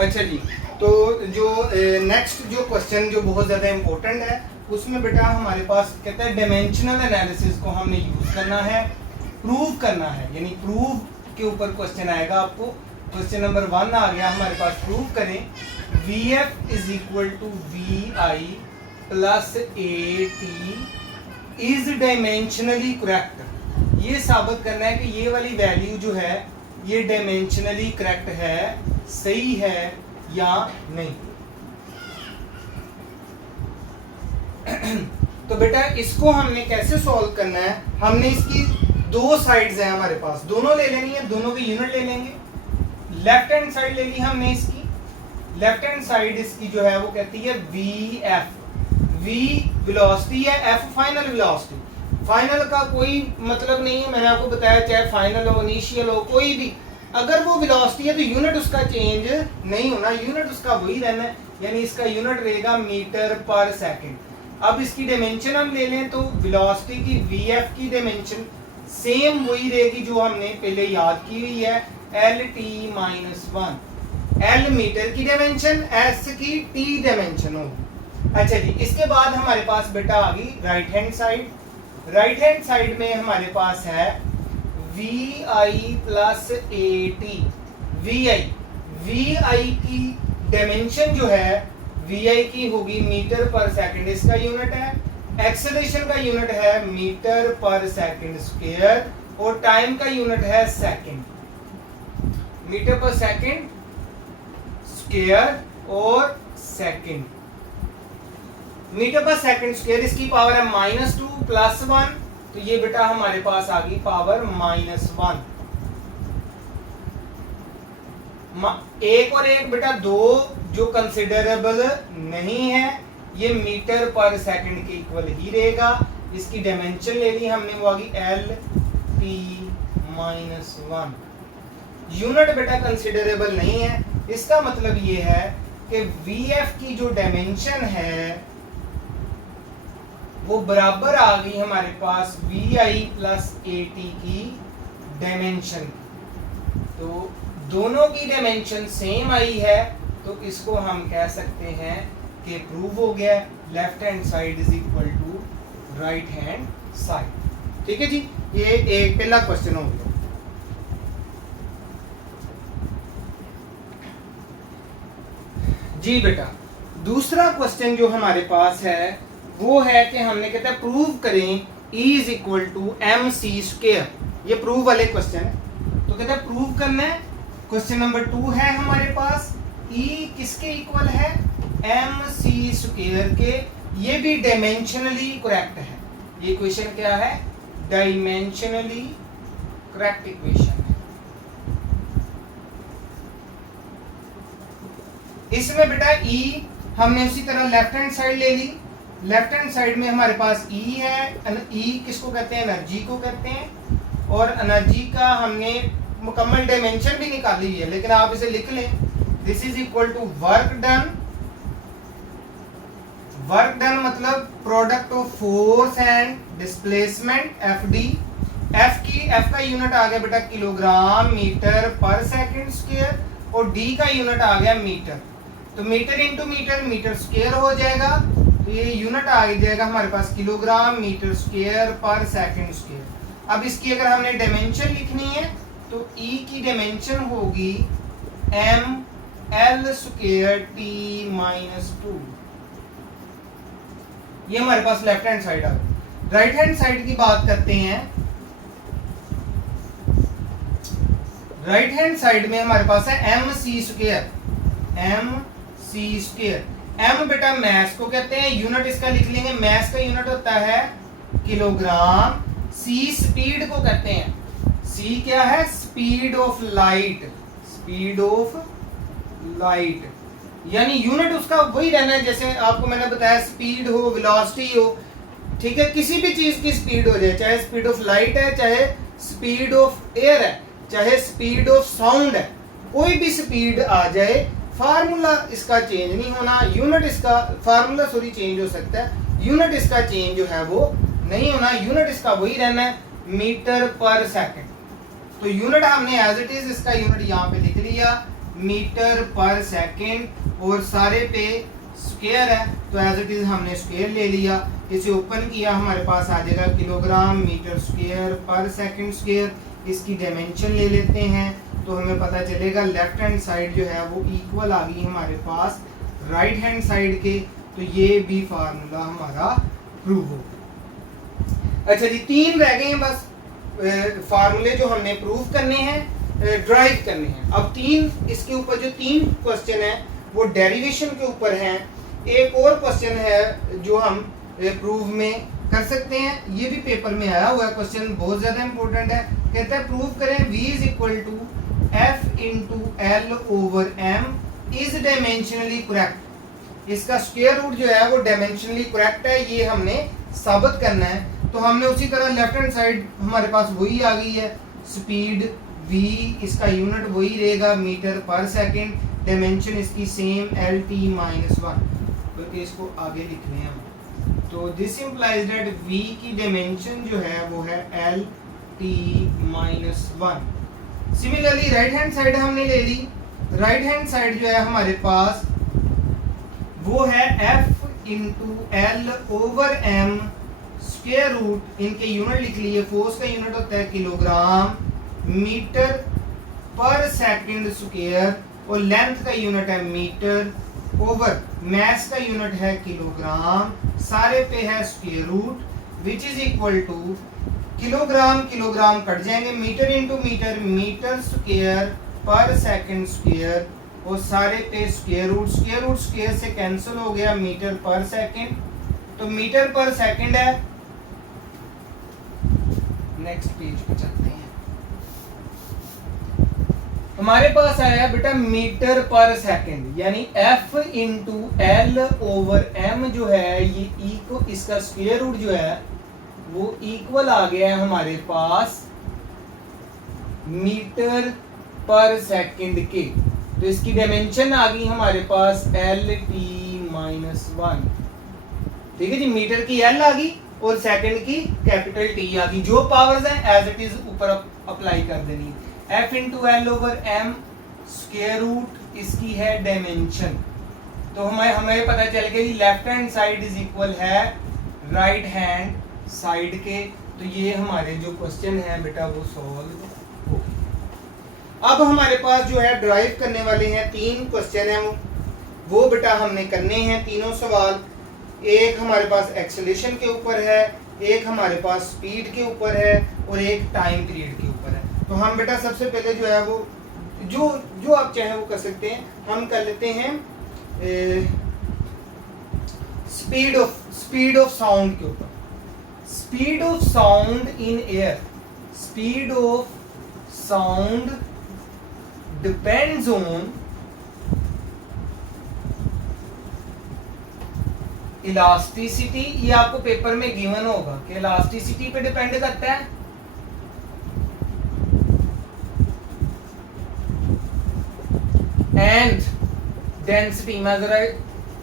अच्छा जी, तो जो नेक्स्ट जो क्वेश्चन जो बहुत ज़्यादा इम्पोर्टेंट है उसमें बेटा हमारे पास कहता है डायमेंशनल एनालिसिस को हमने यूज़ करना है, प्रूव करना है, यानी प्रूव के ऊपर क्वेश्चन आएगा आपको। क्वेश्चन नंबर 1 आ गया हमारे पास, प्रूव करें VF is equal to VI plus AT is dimensionally correct. ये साबित करना है कि ये वाली वैल्यू जो है ये डायमेंशनली करेक्ट है, सही है या नहीं। तो बेटा इसको हमने कैसे सॉल्व करना है, हमने इसकी दो साइड्स हैं हमारे पास, दोनों ले लेनी है, दोनों के यूनिट ले लेंगे। लेफ्ट हैंड साइड ले ली हमने इसकी, लेफ्ट हैंड साइड इसकी जो है वो कहती है VF, V वेलोसिटी है, F फाइनल वेलोसिटी। फाइनल का कोई मतलब नहीं है, मैंने आपको बताया, चाहे फाइनल हो इनिशियल हो कोई भी, अगर वो वेलोसिटी है तो यूनिट उसका चेंज नहीं होना, यूनिट उसका वही रहना है, यानी इसका यूनिट रहेगा मीटर पर सेकंड। अब इसकी डायमेंशन हम ले लें तो वेलोसिटी की VF की डायमेंशन सेम वही रहेगी जो हमने पहले याद की हुई है, LT-1। L मीटर की डायमेंशन, S की T डायमेंशन होगी। अच्छा जी, इसके बाद हमारे पास बेटा आ गई right hand side. Right hand side में हमारे पास है VI प्लस AT। VI की डायमेंशन जो है VI की होगी मीटर पर सेकंड, इसका यूनिट है। एक्सेलरेशन का यूनिट है मीटर पर सेकंड स्क्वायर और टाइम का यूनिट है second, metre per second square और second. Metre per second square इसकी पावर है -2 प्लस 1, तो ये बेटा हमारे पास आ गई पावर -1। एक और एक बेटा दो जो कंसिडरेबल नहीं है, ये मीटर पर सेकंड के इक्वल ही रहेगा। इसकी डायमेंशन ले ली हमने, वो आ गई LT-1। यूनिट बेटा कंसिडरेबल नहीं है, इसका मतलब ये है कि VF की जो डायमेंशन है वो बराबर आ गई हमारे पास VI प्लस AT की डायमेंशन। तो दोनों की डायमेंशन सेम आई है, तो इसको हम कह सकते हैं कि प्रूव हो गया, left hand side is equal to right hand side. ठीक है जी, ये एक पहला क्वेश्चन हो गया। जी बेटा, दूसरा क्वेश्चन जो हमारे पास है वो है कि हमने कहता है प्रूव करें E is equal to MC square. ये प्रूव वाले क्वेश्चन है, तो कहता है प्रूव करना है। क्वेश्चन नंबर 2 है हमारे पास, E किसके इक्वल है, MC स्क्वायर के। ये भी डायमेंशनली करेक्ट है, ये क्वेश्चन क्या है, डायमेंशनली करेक्ट इक्वेशन है। इसमें बेटा E हमने उसी तरह लेफ्ट हैंड साइड ले ली। लेफ्ट हैंड साइड में हमारे पास E है, E किसको कहते हैं, एनर्जी को कहते हैं, और एनर्जी का हमने मुकम्मल डायमेंशन भी निकाली हुई है, लेकिन आप इसे लिख लें, this is equal to work done. Work done मतलब product of force and displacement FD। F का यूनिट आ गया बेटा kilogram metre per second square, और D का यूनिट आ गया मीटर। तो metre into metre, metre square हो जाएगा, तो ये यूनिट आ जाएगा हमारे पास kilogram metre square per second square. अब इसकी अगर हमने डायमेंशन लिखनी है तो E की डायमेंशन होगी ML स्क्वायर T-2। ये हमारे पास लेफ्ट हैंड साइड आ गई। राइट हैंड साइड की बात करते हैं। राइट हैंड साइड में हमारे पास है MC square. MC square, M बेटा मैस को कहते हैं, यूनिट इसका लिख लेंगे, मैस का यूनिट होता है किलोग्राम। C स्पीड को कहते हैं, C क्या है, speed of light, speed of light, यानी यूनिट उसका वही रहना है जैसे आपको मैंने बताया, स्पीड हो, वेलोसिटी हो, ठीक है, किसी भी चीज की स्पीड हो जाए, चाहे स्पीड ऑफ लाइट है, चाहे स्पीड ऑफ एयर है, चाहे स्पीड ऑफ साउंड है, कोई भी स्पीड आ जाए, फार्मूला इसका चेंज नहीं होना, यूनिट इसका फार्मूला चेंज हो सकता है, यूनिट इसका चेंज जो है वो नहीं होना, यूनिट इसका वही रहना है मीटर पर सेकंड। तो यूनिट हमने एज इट इज इसका यूनिट यहाँ पे लिख लिया, मीटर पर सेकंड और सारे पे स्क्वायर है तो एज इट इज हमने स्क्वायर ले लिया। इसे ओपन किया हमारे पास आ जाएगा kilogram metre square per second square. इसकी डायमेंशन ले लेते हैं तो हमें पता चलेगा लेफ्ट हैंड साइड जो है वो इक्वल आ गई हमारे पास राइट हैंड साइड के, तो ये भी फार्मूला हमारा प्रूव हो। अच्छा जी, 3 रह गए हैं बस फार्मूले जो हमने प्रूव करने हैं, ड्राइव करने हैं। अब 3 इसके ऊपर जो 3 क्वेश्चन है वो डेरिवेशन के ऊपर हैं। एक और क्वेश्चन है जो हम प्रूव में कर सकते हैं, ये भी पेपर में आया हुआ है क्वेश्चन, बहुत ज्यादा इंपॉर्टेंट है। कहता है प्रूव करें v is equal to f into L over m is dimensionally correct. इसका स्क्वायर रूट जो है वो डायमेंशनली करेक्ट है, ये हमने साबित करना है। तो हमने उसी तरह लेफ्ट हैंड साइड हमारे पास वही आ गई है, स्पीड v, इसका यूनिट वही रहेगा मीटर पर सेकंड, डायमेंशन इसकी सेम एल टी माइनस 1, क्योंकि इसको आगे लिखने हैं हम। तो दिस इंप्लाइज दैट v की डायमेंशन जो है वो है L T minus 1। Similarly right hand side हमने ले ली। राइट हैंड साइड जो है हमारे पास वो है f into L over m square root, इनके यूनिट लिख लिए। फोर्स का यूनिट होता है kilogram metre per second square और लेंथ का यूनिट है मीटर ओवर मास का यूनिट है किलोग्राम, सारे पे है square root which is equal to kilogram kilogram cut जाएंगे, metre into metre, metre square per second square और सारे पे स्क्वायर रूट स्क्वायर से कैंसिल हो गया, मीटर पर सेकंड, तो मीटर पर सेकंड है। नेक्स्ट पेज पे चलते हैं। हमारे पास आया बेटा मीटर पर सेकंड, यानी f into L over m जो है ये इक्वल, इसका स्क्वायर रूट जो है वो इक्वल आ गया है हमारे पास मीटर पर सेकंड के। तो इसकी डायमेंशन आ गई हमारे पास एल टी माइनस 1। ठीक है जी, मीटर की एल आ गई और सेकंड की कैपिटल टी आ गई। जो पावर्स हैं एज इट इज ऊपर अप्लाई कर देनी। f into L over m square root इसकी है डायमेंशन। तो हमें पता चल गया कि left hand side is equal है राइट हैंड साइड के। तो ये हमारे जो क्वेश्चन है बेटा वो सॉल्व हो गए। अब हमारे पास जो है ड्राइव करने वाले हैं 3 क्वेश्चन हैं, वो बेटा हमने करने हैं तीनों सवाल। एक हमारे पास एक्सेलरेशन के ऊपर है, एक हमारे पास स्पीड के ऊपर है और एक टाइम पीरियड के ऊपर है। तो हम बेटा सबसे पहले जो है वो जो आप चाहें वो कर सकते हैं। हम कर लेते हैं स्पीड ऑफ साउंड के ऊपर। Speed of sound in air, speed of sound depends on elasticity. ये आपको पेपर में गिवन होगा कि इलास्टिसिटी पे डिपेंड करता है, एंड डेंसिटी। मैं जरा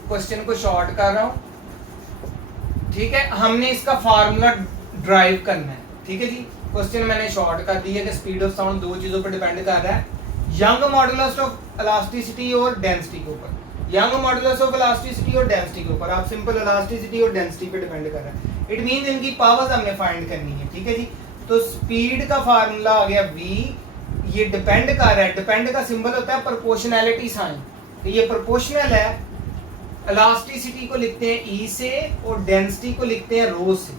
क्वेश्चन को शॉर्ट कर रहा हूं, ठीक है। हमने इसका फार्मूला ड्राइव करना है, ठीक है जी। क्वेश्चन मैंने शॉर्ट कर दिया कि स्पीड ऑफ साउंड 2 चीजों पर डिपेंड कर रहा है, यंग मॉडुलस ऑफ इलास्टिसिटी और डेंसिटी के ऊपर। यंग मॉडुलस ऑफ इलास्टिसिटी और डेंसिटी के ऊपर, आप सिंपल इलास्टिसिटी और डेंसिटी पे डिपेंड कर रहा है। इट मींस इनकी पावर्स हमने फाइंड करनी है, ठीक है जी। तो स्पीड का फार्मूला आ गया v, ये डिपेंड कर रहा है, डिपेंड का सिंबल होता है प्रोपोर्शनैलिटी साइन, तो ये प्रोपोर्शनल है। इलास्टिसिटी को लिखते हैं e से और डेंसिटी को लिखते हैं रो से।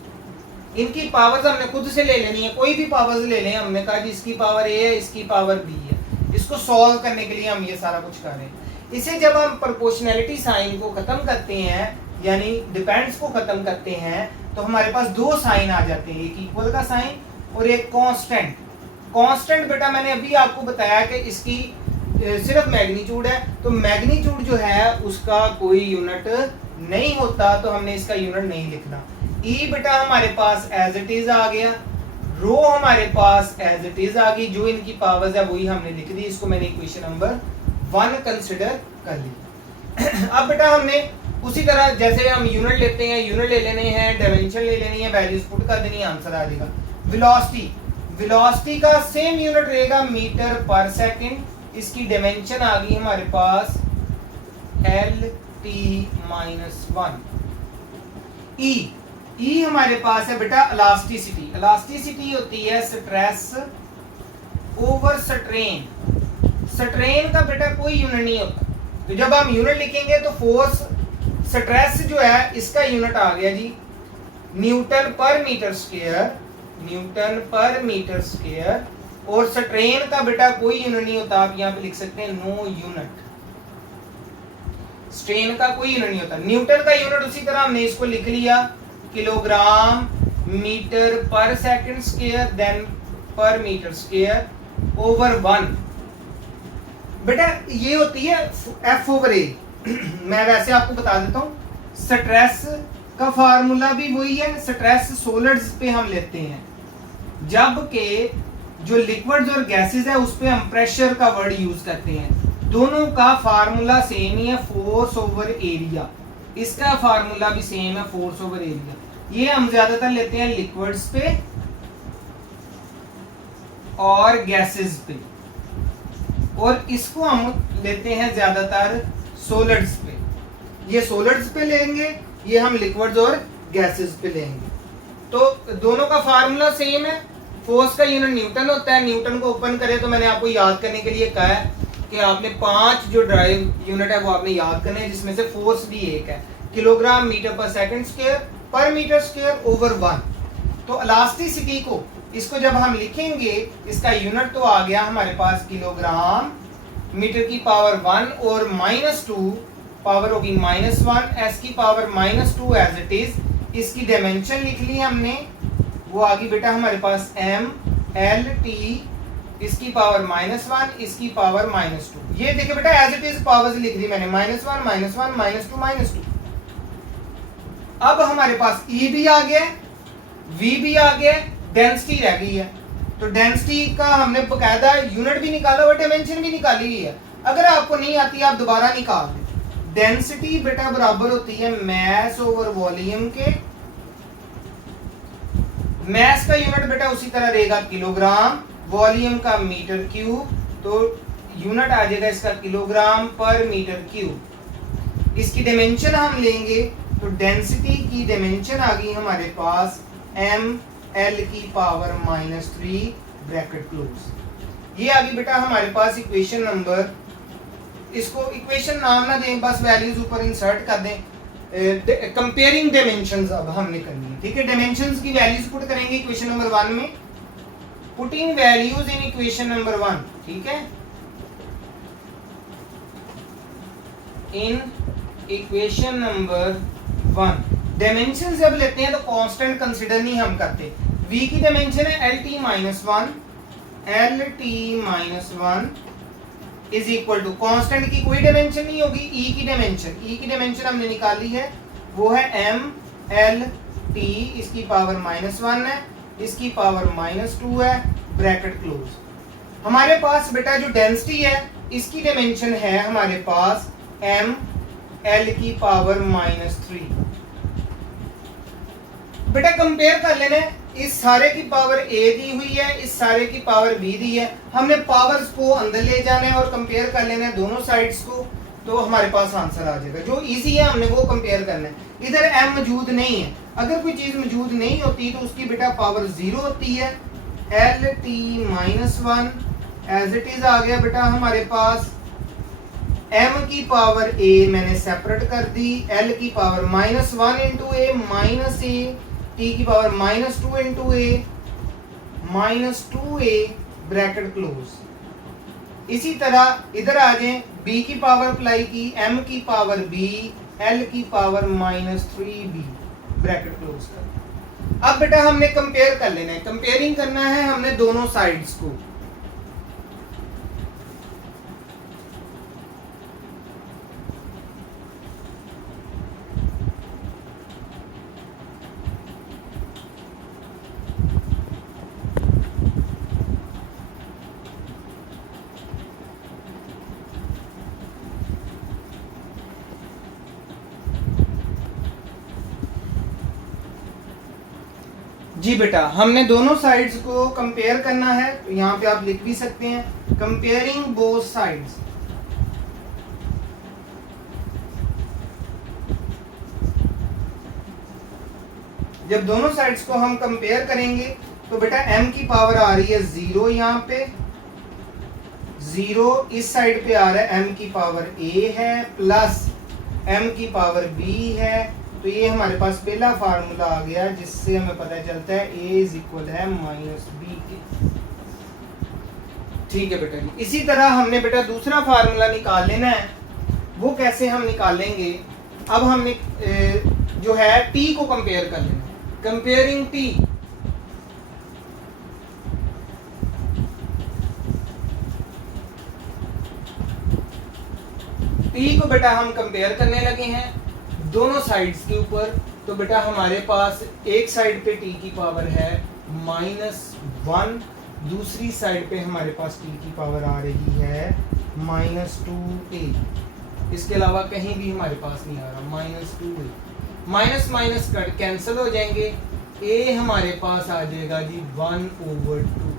इनकी पावर्स हमने खुद से ले लेनी है, कोई भी पावर्स ले लें। हमने कहा जी इसकी पावर a है, इसकी पावर b है। इसको सॉल्व करने के लिए हम ये सारा कुछ कर रहे हैं। इसे जब हम प्रोपोर्शनैलिटी साइन को खत्म करते हैं, यानी डिपेंड्स को खत्म करते हैं, तो हमारे पास 2 साइन आ जाते हैं, एक इक्वल का साइन और एक कांस्टेंट। कांस्टेंट बेटा मैंने अभी आपको बताया कि इसकी सिर्फ मैग्नीट्यूड है, तो मैग्नीट्यूड जो है उसका कोई यूनिट नहीं होता, तो हमने इसका यूनिट नहीं लिखना। ई बेटा हमारे पास एज इट इज आ गया, रो हमारे पास एज इट इज आ गई, जो इनकी पावर्स है वही हमने लिख दी। इसको मैंने इक्वेशन नंबर 1 कंसिडर कर ली। अब बेटा हमने उसी तरह जैसे हम यूनिट लेते हैं, यूनिट ले लेने हैं, डायमेंशन ले लेनी है, वैल्यूज पुट कर देनी है, आंसर आ जाएगा। वेलोसिटी का सेम यूनिट रहेगा मीटर पर सेकंड, इसकी डायमेंशन आ गई हमारे पास LT-1। ई हमारे पास है बेटा इलास्टिसिटी। इलास्टिसिटी होती है स्ट्रेस ओवर स्ट्रेन। स्ट्रेन का बेटा कोई यूनिट नहीं होता, तो जब हम यूनिट लिखेंगे तो फोर्स स्ट्रेस जो है इसका यूनिट आ गया जी न्यूटन पर मीटर स्क्वायर, न्यूटन पर मीटर स्क्वायर। और स्ट्रेन का बेटा कोई यूनिट नहीं होता, आप यहाँ पे लिख सकते हैं नो यूनिट। स्ट्रेन का कोई यूनिट नहीं होता। न्यूटन का यूनिट उसी तरह हमने इसको लिख लिया kilogram metre per second square then पर मीटर स्क्वायर ओवर 1। बेटा ये होती है F ओवर A। मैं वैसे आपको बता देता हूं, स्ट्रेस का फार्मूला भी वही है। स्ट्रेस सॉलिड्स पे हम लेते हैं, जबकि जो लिक्विड्स और गैसेस है उस पे हम प्रेशर का वर्ड यूज करते हैं। दोनों का फार्मूला सेम ही है, फोर्स ओवर एरिया। इसका फार्मूला भी सेम है, फोर्स ओवर एरिया। ये हम ज्यादातर लेते हैं लिक्विड्स पे और गैसेस पे, और इसको हम लेते हैं ज्यादातर सॉलिड्स पे। ये सॉलिड्स पे लेंगे, ये हम लिक्विड्स और गैसेस पे लेंगे। तो दोनों का फार्मूला सेम है। फोर्स का यूनिट न्यूटन होता है। न्यूटन को ओपन करें तो मैंने आपको याद करने के लिए कहा है कि आपने 5 जो ड्राइव यूनिट है वो आपने याद करने हैं, जिसमें से फोर्स भी एक है, kilogram metre per second square पर मीटर स्क्वायर ओवर 1। तो इलास्टिसिटी को इसको जब हम लिखेंगे, इसका यूनिट तो आ गया हमारे पास किलोग्राम मीटर की पावर 1 और -2 पावर होगी -1, s की पावर -2 एज इट इज। इसकी डायमेंशन लिख ली हमने, वो आ गई बेटा हमारे पास MLT, इसकी पावर -1, इसकी पावर -2। ये देखिए बेटा एज इट इज पावर्स लिख दी मैंने, -1 -1 -2 -2। अब हमारे पास E भी आ गया, V भी आ गया, डेंसिटी रह गई है। तो डेंसिटी का हमने बकायदा यूनिट भी निकाला और डायमेंशन भी निकाली हुई है। अगर आपको नहीं आती आप दोबारा निकाल दें। डेंसिटी बेटा बराबर होती है मैस ओवर वॉल्यूम के। मैस का यूनिट बेटा उसी तरह रहेगा किलोग्राम, वॉल्यूम का मीटर क्यूब, तो यूनिट आ जाएगा इसका किलोग्राम पर मीटर क्यूब। इसकी डायमेंशन हम लेंगे तो डेंसिटी की डायमेंशन आ गई हमारे पास ML की पावर -3 ब्रैकेट क्लोज। ये आ गई बेटा हमारे पास इक्वेशन नंबर। इसको इक्वेशन नाम ना दें, बस वैल्यूज ऊपर इंसर्ट कर दें। कंपेयरिंग डायमेंशंस अब हमने करनी है, ठीक है। डायमेंशंस की वैल्यूज पुट करेंगे इक्वेशन नंबर 1 में, putting values in equation number 1, ठीक है। इन इक्वेशन नंबर 1 डायमेंशन जब लेते हैं तो कांस्टेंट कंसीडर नहीं हम करते। v की डायमेंशन है LT-1, LT-1 is equal to, constant की कोई डायमेंशन नहीं होगी, E की डायमेंशन हमने निकाली है, वो है MLT, इसकी पावर -1 है, इसकी पावर -2 है, ब्रैकेट क्लोज। हमारे पास बेटा जो डेंसिटी है इसकी डायमेंशन है हमारे पास ML की पावर -3। बेटा कंपेयर कर लेना, इस सारे की पावर A दी हुई है, इस सारे की पावर B दी है। हमने पावर्स को अंदर ले जाना है और कंपेयर कर लेना है दोनों साइड्स को, तो हमारे पास आंसर आ जाएगा। जो इजी है हमने वो कंपेयर करना है। इधर M मौजूद नहीं है, अगर कोई चीज मौजूद नहीं होती तो उसकी बेटा पावर 0 होती है। LT-1 एज इट इज आ गया बेटा हमारे पास। M की पावर A मैंने सेपरेट कर दी, L की power -1 into A minus A, T की power -2 into A -2A bracket close. इसी तरह इधर आ जाए, B की पावर अप्लाई की, M की पावर B, L की पावर -3B ब्रैकेट क्लोज कर। अब बेटा हमने कंपेयर कर लेना है, कंपेयरिंग करना है हमने दोनों साइड्स को। जी बेटा, हमने दोनों साइड्स को कंपेयर करना है, तो यहाँ पे आप लिख भी सकते हैं कंपेयरिंग बोथ साइड्स। जब दोनों साइड्स को हम कंपेयर करेंगे तो बेटा m की पावर आ रही है 0, यहाँ पे 0 इस साइड पे आ रहा है, m की पावर a है प्लस m की पावर b है। तो ये हमारे पास पहला फार्मूला आ गया जिससे हमें पता चलता है a इज इक्वल है -b के। ठीक है बेटा जी। इसी तरह हमने बेटा दूसरा फार्मूला निकाल लेना है। वो कैसे हम निकालेंगे, अब हमने जो है t को कंपेयर कर लेना, कंपेयरिंग t। t को बेटा हम कंपेयर करने लगे हैं दोनों साइड्स के ऊपर। तो बेटा हमारे पास एक साइड पे t की पावर है -1, दूसरी साइड पे हमारे पास t की पावर आ रही है -2a। इसके अलावा कहीं भी हमारे पास नहीं आ रहा, -2a। Minus minus cut cancel हो जाएंगे, a हमारे पास आ जाएगा जी 1/2।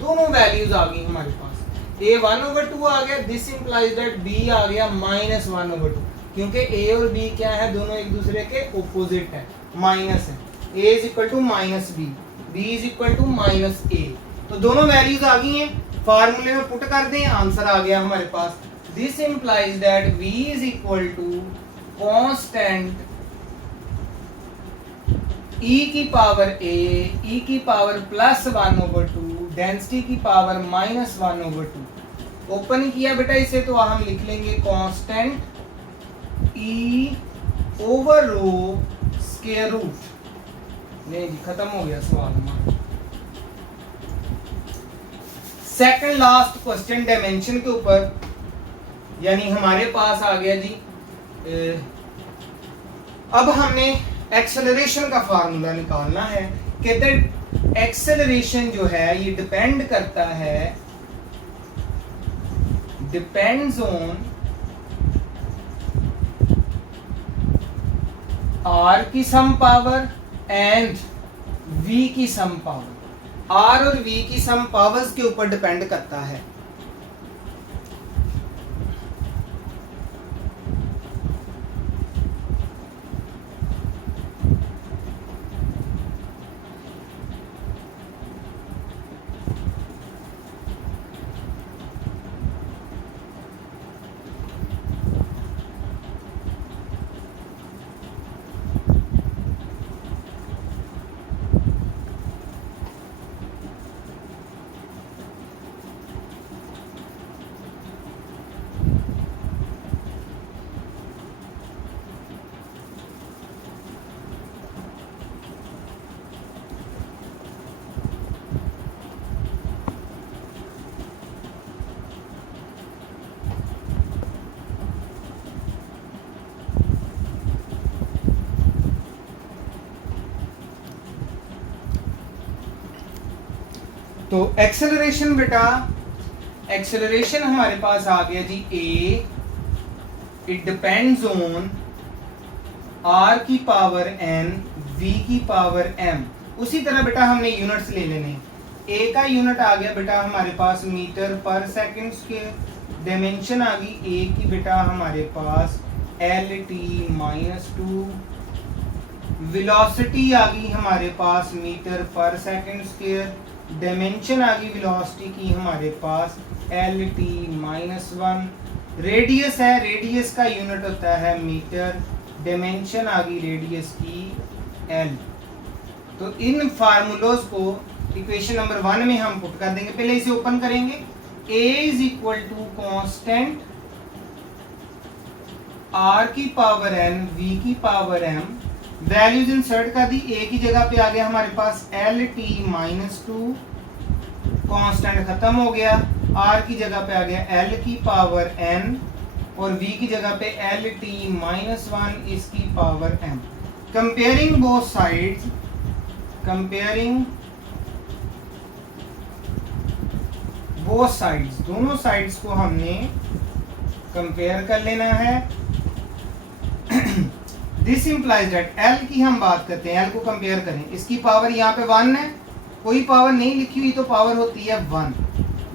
दोनों वैल्यूज आ गई हमारे पास, a 1/2 आ गया, दिस इंप्लाइज दैट b आ गया -1/2, क्योंकि a और b क्या है, दोनों एक दूसरे के ऑपोजिट है, माइनस है। a is equal to -b, b is equal to -a। तो दोनों वैल्यूज आ गई हैं, फार्मूले में पुट कर दें, आंसर आ गया हमारे पास। This implies that v is equal to constant e की पावर a, e की पावर +1/2, डेंसिटी की पावर -1/2। ओपन किया बेटा इसे, तो हम लिख लेंगे constant e over rho square root. नहीं जी, खत्म हो गया सवाल हमारा। सेकंड लास्ट क्वेश्चन डायमेंशन के ऊपर, यानी हमारे पास आ गया जी। अब हमने एक्सेलरेशन का फार्मूला निकालना है। कहते हैं एक्सेलरेशन जो है ये डिपेंड करता है, डिपेंड्स ऑन r की सम पावर एंड v की सम पावर। r और v की सम पावर्स के ऊपर डिपेंड करता है। तो एक्सेलरेशन बेटा, एक्सेलरेशन हमारे पास आ गया जी a, it depends on r की पावर n, v की पावर m। उसी तरह बेटा हमने यूनिट्स ले लेने। a का यूनिट आ गया बेटा हमारे पास metre per second square, dimension आ गई a की बेटा हमारे पास LT-2, वेलोसिटी आ गई हमारे पास metre per second square, dimension आ गई वेलोसिटी की हमारे पास LT-1। रेडियस है, रेडियस का यूनिट होता है मीटर, डायमेंशन आ गई रेडियस की L। तो इन फार्मूलोज को इक्वेशन नंबर 1 में हम पुट कर देंगे। पहले इसे ओपन करेंगे। a is equal to constant r की पावर n, v की पावर m, वैल्यूज इंसर्ट कर दी। a की जगह पे आ गया हमारे पास LT-2, कांस्टेंट खत्म हो गया। r की जगह पे आ गया l की पावर n और v की जगह पे LT-1 इसकी power m। Comparing both sides, comparing both sides, दोनों साइड्स को हमने कंपेयर कर लेना है। दिस इंप्लाइज दैट एल की हम बात करते हैं, एल को कंपेयर करें, इसकी पावर यहाँ पे 1 है, कोई पावर नहीं लिखी हुई तो पावर होती है 1।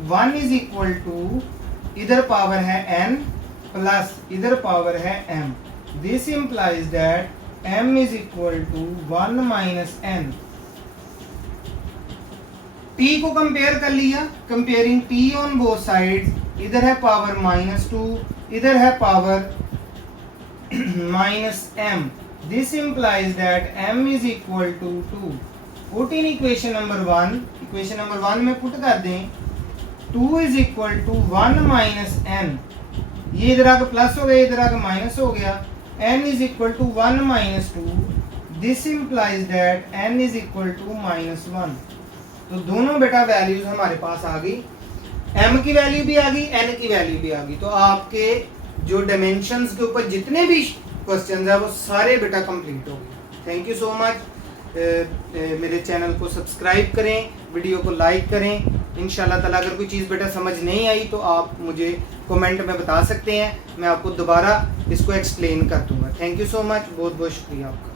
1 इज इक्वल टू इधर पावर है n प्लस इधर पावर है m। This implies that m is equal to 1 minus n। t को कंपेयर कर लिया, comparing t on both sides, इधर है पावर -2, इधर है power -m। This implies that m is equal to 2। Put in equation number 1, equation number 1 में put कर दें, 2 is equal to 1 minus n, ये इधर आके प्लस हो गया, इधर आके माइनस हो गया, n is equal to 1 minus 2। This implies that n is equal to -1। तो दोनों बेटा वैल्यूज हमारे पास आ गई, m की वैल्यू भी आ गई, n की वैल्यू भी आ गई। तो आपके जो डायमेंशंस के ऊपर जितने भी क्वेश्चंस है वो सारे बेटा कंप्लीट हो गए। Thank you so much. मेरे चैनल को सब्सक्राइब करें, वीडियो को लाइक करें। इंशाल्लाह ताला अगर कोई चीज़ बेटा समझ नहीं आई तो आप मुझे कमेंट में बता सकते हैं, मैं आपको दोबारा इसको एक्सप्लेन कर दूंगा। थैंक यू सो मच, बहुत बहुत शुक्रिया आपका।